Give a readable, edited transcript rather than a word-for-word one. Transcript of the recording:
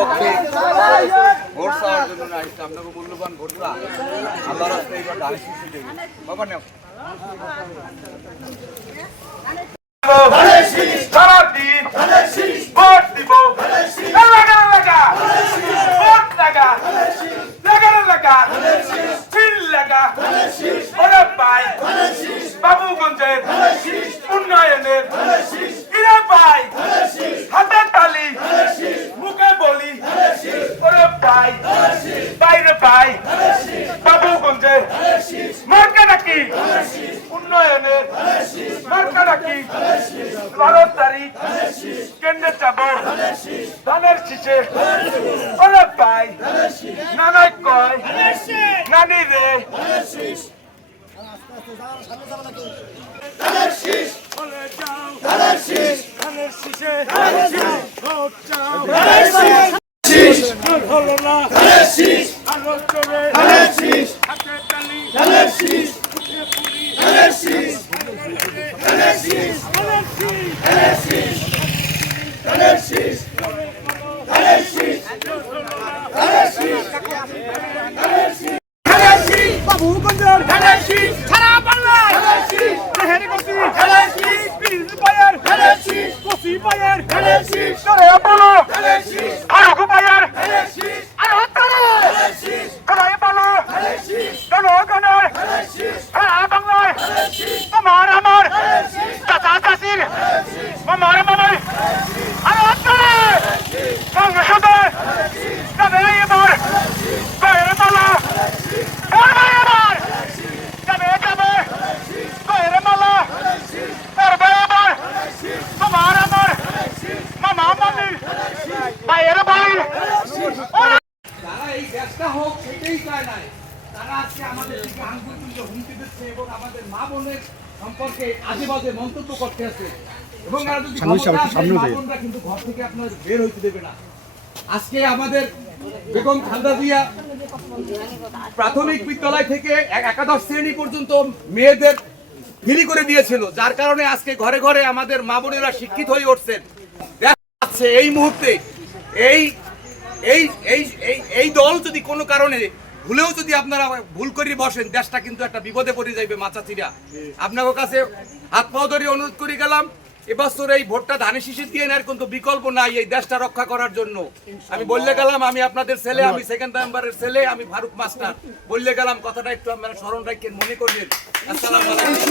পক্ষে ভোট চাওয়ার জন্য আসছে। আপনাকে মূল্যবান ভোটরা আল্লাহ রাস্তায় এবার ধানের শীষে দেবে। বাবা নেও সারাদিন ভোট দিব, লাগা ভোট লাগা লাগা চিল লাগা ওরা পাই বাবুগঞ্জের উন্নয়নের ইরা পাই হাতে তালি মুখে বলি ওরা পাই বাইরে পাই বাবুগঞ্জের মার্কা নাকি উন্নয়নের মার্কা নাকি 12 তারিখ কেন্দ্রে যাব ধানের শীষে ওরা পাই নানাই কয় নানি রে ধানের শীষ বলে যাও ধানের শীষ ধানের শীষে ভোট চাও ধানের শীষ হলো না ধানের শীষ আলো চলে ধানের শীষ হাতে তালি ধানের শীষ ধানের শীষ ধানের শীষ ধানের শীষ ধানের শীষ ধানের শীষ ধানের শীষ ধানের শীষ বাবুগঞ্জের ধানের শীষ সারা বাংলায় ধানের শীষ মেহের গতি ধানের শীষ বীর পায়ার ধানের শীষ কসি পায়ার ধানের শীষ করে বলো ধানের শীষ আরো পায়ার ধানের শীষ আরো ধানের শীষ করে বলো ধানের শীষ জনগণের ধানের শীষ সারা বাংলায় ধানের শীষ তোমার আমার ধানের শীষ চাচা চাচির ধানের শীষ মামার মামার ধানের শীষ আরো ধানের শীষ সংসদে ধানের শীষ যাবে এবার ধানের শীষ বাইরে বলো ধানের শীষ সম্পর্কে আজেবাজে মন্তব্য করতে আছে এবং কিন্তু ঘর থেকে আপনার বের হইতে দেবে না। আজকে আমাদের বেগম খালেদা জিয়া প্রাথমিক বিদ্যালয় থেকে একাদশ শ্রেণী পর্যন্ত মেয়েদের ফ্রি করে দিয়েছিল, যার কারণে আজকে ঘরে ঘরে আমাদের মা বোনেরা শিক্ষিত হয়ে উঠছেন। দেখা যাচ্ছে এই মুহূর্তে এই দল যদি কোনো কারণে ভুলেও যদি আপনারা ভুল করে বসেন, দেশটা কিন্তু একটা বিপদে পড়ে যাবে। মাচাচিরা আপনাদের কাছে হাত পাও ধরে অনুরোধ করে গেলাম, এবছর এই ভোটটা ধানের শীষে দিয়ে নেওয়ার কিন্তু বিকল্প নাই এই দেশটা রক্ষা করার জন্য। আমি বললে গেলাম, আমি আপনাদের ছেলে, আমি সেকেন্ড নাম্বারের ছেলে, আমি ফারুক মাস্টার বললে গেলাম, কথাটা একটু আপনারা স্মরণ রাখেন, মনে করবেন। আসসালামু আলাইকুম।